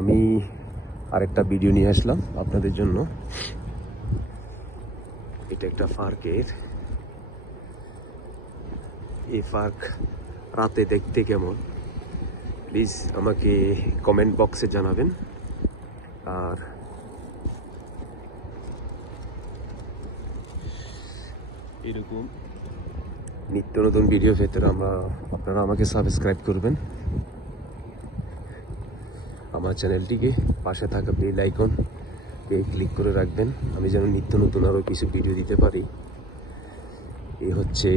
আমি আরেকটা ভিডিও নিয়ে আসলাম আপনাদের জন্য। এটা একটা পার্কের। এই পার্ক রাতে দেখতে কেমন প্লিজ আমাকে কমেন্ট বক্সে জানাবেন। আর এরকম নিত্য নতুন ভিডিও পেতে আপনারা আমাকে সাবস্ক্রাইব করবেন। আমার চ্যানেলটিকে পাশে থাকা বেল আইকন ক্লিক করে রাখবেন, আমি যেন নিত্য নতুন আরও কিছু ভিডিও দিতে পারি। এই হচ্ছে,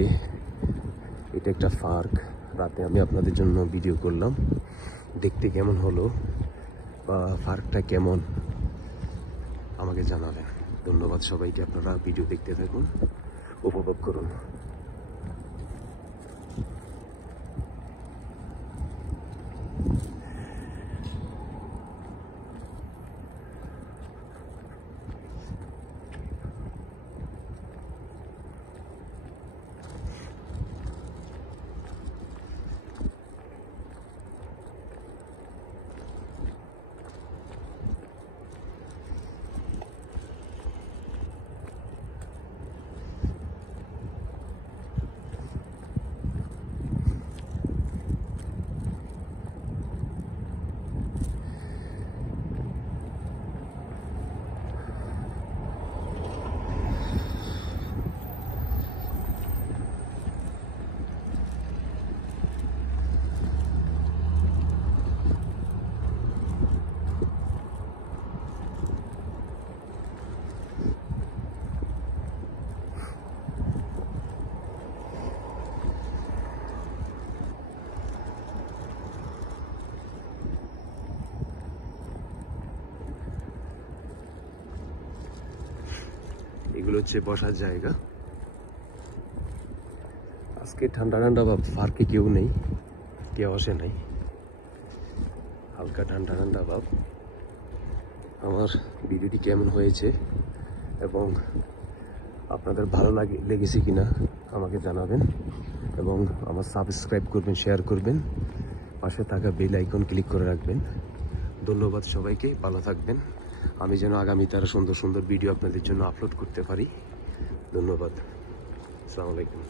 এটা একটা পার্ক। রাতে আমি আপনাদের জন্য ভিডিও করলাম, দেখতে কেমন হলো বা পার্কটা কেমন আমাকে জানাবেন। ধন্যবাদ সবাইকে, আপনারা ভিডিও দেখতে থাকুন, উপভোগ করুন। এগুলো হচ্ছে বসার জায়গা। আজকে ঠান্ডা ঠান্ডা ভাব, পার্কে কেউ নেই, কেউ আসে নাই, হালকা ঠান্ডা ঠান্ডা ভাব। আমার ভিডিওটি কেমন হয়েছে এবং আপনাদের ভালো লেগেছে কিনা আমাকে জানাবেন এবং আমার সাবস্ক্রাইব করবেন, শেয়ার করবেন, পাশে থাকা বেল আইকন ক্লিক করে রাখবেন। ধন্যবাদ সবাইকে, ভালো থাকবেন। আমি যেন আগামীতে আরো সুন্দর সুন্দর ভিডিও আপনাদের জন্য আপলোড করতে পারি। ধন্যবাদ। আসসালামু আলাইকুম।